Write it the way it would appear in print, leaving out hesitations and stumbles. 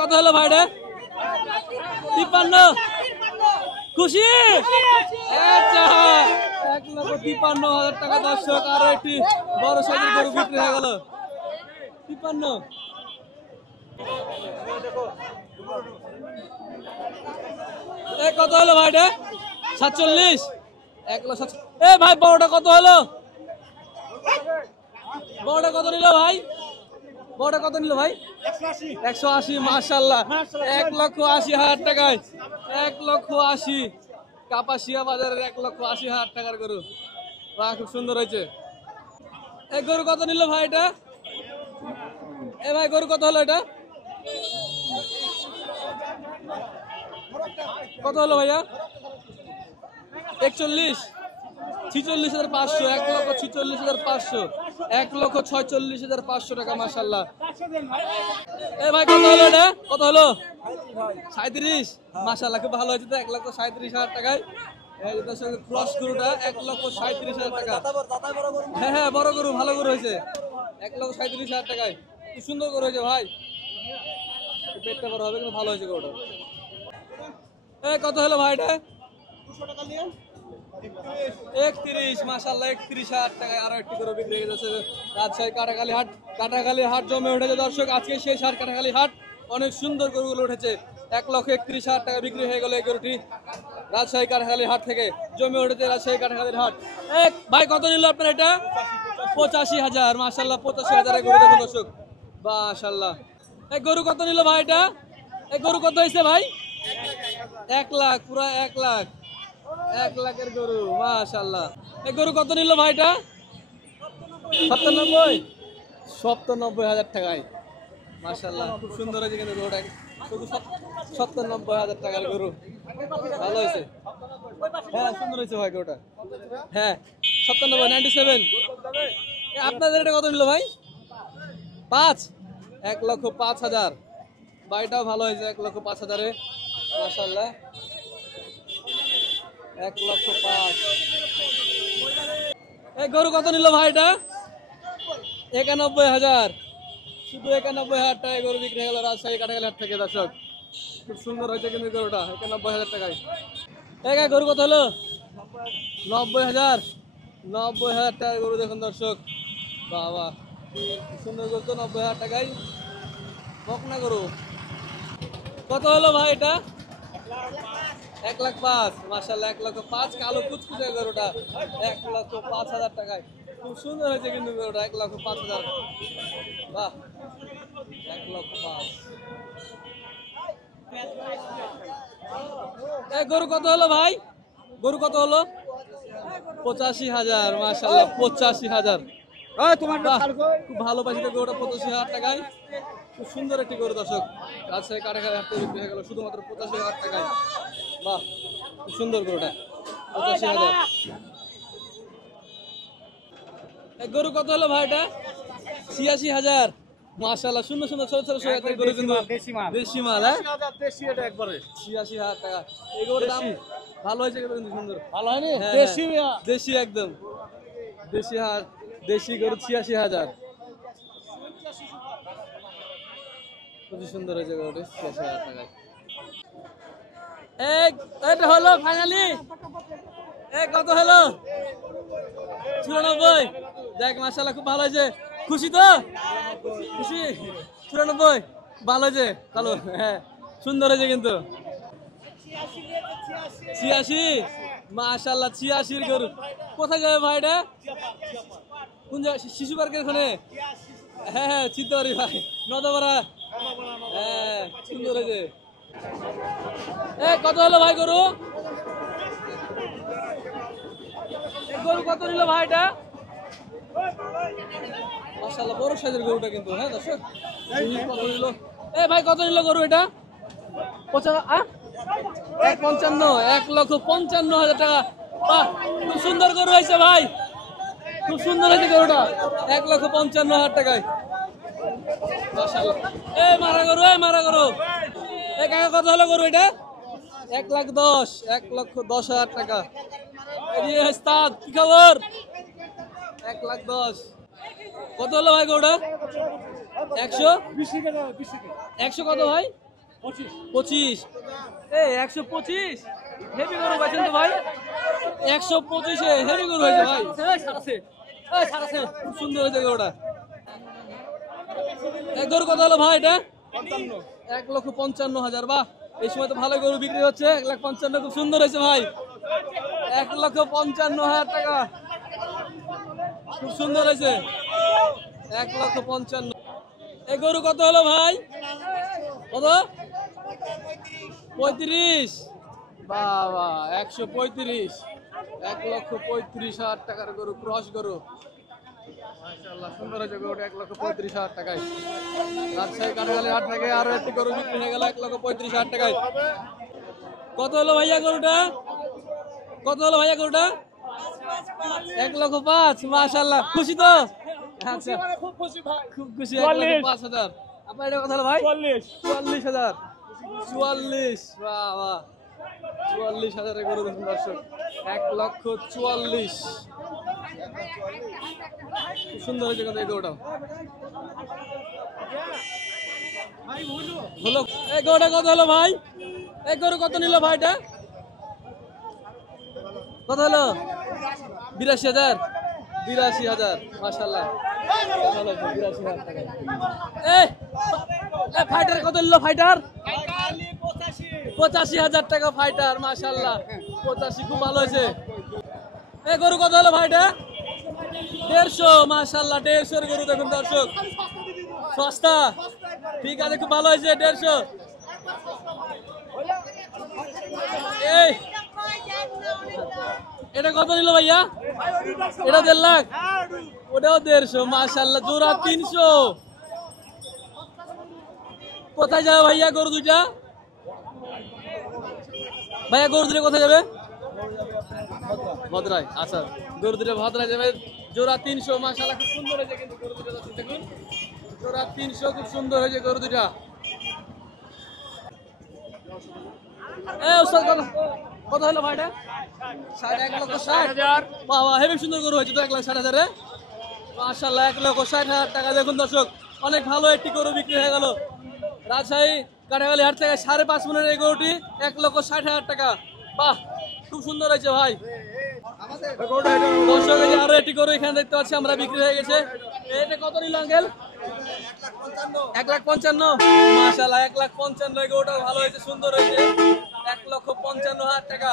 কত হলো ভাই রে? 53। খুশি? আচ্ছা, 1,53,000 টাকা দর্শক। আরো একটি বড় সাইজের গরু বিক্রি হয়ে গেল। 53। কত হলো ভাই রে? 47। 1,47,000। ভাই বড়টা কত হলো? বড়টা কত নিল ভাই? বড়টা কত নিল ভাই? 180। মাশাআল্লাহ, 1,80,000 টাকায়। 1,80,000 কাপাসিয়া বাজারের 1,80,000 টাকার গরু। বাহ, খুব সুন্দর হয়েছে। এই গরু কত নিল ভাই এটা? ভাই গরু কত হলো এটা? কত হলো ভাইয়া? 41। 46,500। 1,46,500। 1,46,500 টাকা। মাশাআল্লাহ। ভাই কত হলো এটা? কত হলো? 37। মাশাআল্লাহ, খুব ভালো হয়েছে তো। 1,37,000 টাকায় ক্রস গরুটা 1,37,000 টাকা। হ্যাঁ, বড় গরু, ভালো গরু হয়েছে। 1,37,000 টাকায় খুব সুন্দর গরু হয়েছে ভাই। পেটটা বড় হবে কিন্তু ভালো হয়েছে গরুটা। কত হলো ভাই এটা? 31। মাশাআল্লাহ, 31,000 টাকায় আরো একটি গরু বিক্রি হয়ে গেছে। রাজশাহী কাটাখালী হাট। কাটাখালী হাট জমে উঠেছে দর্শক। আজকে শেষ হাট কাটাখালী হাট। অনেক সুন্দর গরুগুলো উঠেছে। 1,31,000 টাকা বিক্রি হয়ে গেল এই গরুটি রাজশাহী কাটাখালী হাট থেকে। জমে উঠেছে রাজশাহী কাটাখালীর হাট। ভাই কত নিল আপনার এটা? 85,000। মাশাআল্লাহ, 85,000 গরু দেখুন দর্শক। মাশাআল্লাহ। গরু কত নিল ভাই এটা? গরু কত হয়েছে ভাই? 1 লাখ, পুরা 1 লাখ। 1 লাখের গরু। মাশাআল্লাহ। গরু কত নিল ভাইটা? 97। 97,000 টাকায়। মাশাআল্লাহ, খুব সুন্দর হয়েছে কিন্তু গরুটা। শুধু 97,000 টাকার গরু। ভালো হয়েছে। হ্যাঁ, সুন্দর হয়েছে ভাই গরুটা। হ্যাঁ, 97, 97। আপনাদের এটা কত নিল ভাই? 5। 1,05,000। বাড়িটাও ভালো হয়েছে। 1,05,000-এ। মাশাআল্লাহ, 1,05,000। গরু কত নিল ভাই এটা? 91,000। শুধু 91,000 টাকায় গরু বিক্রি হয়ে গেল রাজশাহী কাটাখালী হাট থেকে দর্শক। খুব সুন্দর হয়েছে কিন্তু গরুটা। 91,000 টাকায়। গরু কত হলো? 90,000। 90,000 টাকার গরু দেখুন দর্শক। বাবা, সুন্দর গরু তো। 90,000 টাকায় বকনা গরু। কত হলো ভাই এটা? 1,05,000। মাশাআল্লাহ, 1,05,000 কালো কুচকুচে গরুটা 1,05,000 টাকায়। খুব সুন্দর হয়েছে কিন্তু গরুটা। 1,05,000। বাহ, 1,05,000। গরু কত হলো ভাই? গরু কত হলো? 85,000। মাশাআল্লাহ, 85,000। খুব ভালো পাইছি গরুটা 85,000 টাকায়। খুব সুন্দর একটি গরু দর্শক। রাজশাহী কাটাখালী হাট থেকে বিক্রি হয়ে গেল শুধুমাত্র 85,000 টাকায়। বাহ, খুব সুন্দর গরুটা। 85,000। গরু কত হলো ভাই এটা? 86,000। মাশাআল্লাহ, সুন্দর সুন্দর ছোট ছোট গরু কিন্তু দেশি মাল। 86,000 টাকা। এই গরুর দাম ভালো হয়েছে কিন্তু সুন্দর। ভালো হয়নি? দেশি একদম দেশি হাট। দেশি গরু 86,000। খুবই সুন্দর হয়েছে গরুটি। 86,000 টাকায়। এটা হলো ফাইনালি। কত হলো? 94। দেখ, মাশাআল্লাহ, খুব ভালো হয়েছে। খুশি তো? খুশি? 94 ভালো হয়েছে। ভালো, হ্যাঁ, সুন্দর হয়েছে কিন্তু। 86। মাশাআল্লাহ, 86 গরু। কোথায় যাবে ভাই এটা? কোন জায়গায়? শিশু পার্কের ওখানে? হ্যাঁ, চিনতে পারি ভাই। নদপাড়া। হ্যাঁ, সুন্দর হয়েছে। কত হলো ভাই গরু? গরু কত নিল ভাই এটা? মাশাআল্লাহ, বড় সাইজের গরুটা কিন্তু। হ্যাঁ দর্শক, কত নিল? ভাই কত নিল গরু এটা? 1,55,000। 1,55,000 টাকা। বাহ, খুব সুন্দর গরু হয়েছে ভাই। খুব সুন্দর হয়েছে গরুটা। 1,55,000 টাকায়। মাশাআল্লাহ। মারা গরু, মারা গরু। কাকা কত হলো গরু এটা? 1,10,000। 1,10,000 টাকা। কি খবর? 1,10,000। কত হলো ভাই গরুটা? 100 100 কত ভাই? 25। এই 125 হেভি গরু পাইছেন তো ভাই? 125 এ হেভি গরু হয়েছে ভাই। খুব সুন্দর হয়েছে গরুটা। এক গরু কত হলো ভাই এটা? 1,55,000। বাহ, এই সময় তো ভালো গরু বিক্রি হচ্ছে। 1,55,000 খুব সুন্দর হয়েছে ভাই। 1,55,000 টাকা, খুব সুন্দর হয়েছে। 1,55,000। এই গরু কত হলো ভাই? কত? 35। বাবা, 135। 1,35,000 টাকার গরু, ক্রস গরু। মাশাআল্লাহ, সুন্দর হয়েছে গরুটা। 1,35,000 টাকায় রাজশাহী কাটাখালী হাট থেকে আরো একটি গরু বিক্রি হয়ে গেল 1,35,000 টাকায়। কত হলো ভাইয়া গরুটা? কত হলো ভাইয়া গরুটা? 1,05,000। মাশাআল্লাহ, খুশি তো? আচ্ছা, খুব খুশি ভাই, খুব খুশি। 1,05,000। আপনার এটা কথা হলো ভাই? 44,000। 44। বাহ বাহ, 44,000 এর গরু দেখুন দর্শক। 1,44,000। খুব সুন্দর হয়েছে কিন্তু এই গরুটা। হলো এই গরুটা কত হলো ভাই? এই গরু কত নিল ভাইটা? কত হলো? 82,000। 82,000। মাশাআল্লাহ, ভালো হয়েছে। 82,000 টাকা। এই ফাইটার কত নিল? ফাইটার 85,000 টাকা ফাইটার। মাশাআল্লাহ, 85। খুব ভালো হয়েছে। এই গরু কত হলো ভাইটা? 150। মাশাআল্লাহ, 150 এর গরু দেখুন দর্শক। সস্তা, ঠিক আছে, খুব ভালো হয়েছে। 150। এই এটা কত নিল ভাইয়া? এটা 1.5 লাখ। ওটাও 150। মাশাআল্লাহ, জোড়া 300। কোথায় যাবে ভাইয়া গরু দুইটা? ভাইয়া গরু দুটো কোথায় যাবে? ভদ্রায়। আচ্ছা, গরু দুটো ভদ্রায় যাবে। জোড়া 300। মাশাআল্লাহ, খুব সুন্দর হয়েছে কিন্তু গরু দুটো দেখুন। জোড়া 300, খুব সুন্দর হয়েছে গরু দুটা। কত হলো ভাইটা? 1,60,000। বাবা, হেবি সুন্দর গরু হয়েছে তো। 1,60,000। মাশাআল্লাহ, 1,60,000 টাকা দেখুন দর্শক। অনেক ভালো একটি গরু বিক্রি হয়ে গেল রাজশাহী কাটাখালী হাট থেকে। 5.5 মনের এই গরুটি 1,60,000 টাকা। বাহ, খুব সুন্দর হয়েছে ভাই। দর্শক, আরো একটি গরু এখানে দেখতে পাচ্ছি আমরা, বিক্রি হয়ে গেছে। এটা কত নিল আঙ্কেল? 1,55,000। মাশাআল্লাহ, 1,55,000 গরুটা ভালো হয়েছে, সুন্দর হয়েছে। 1,55,000 টাকা।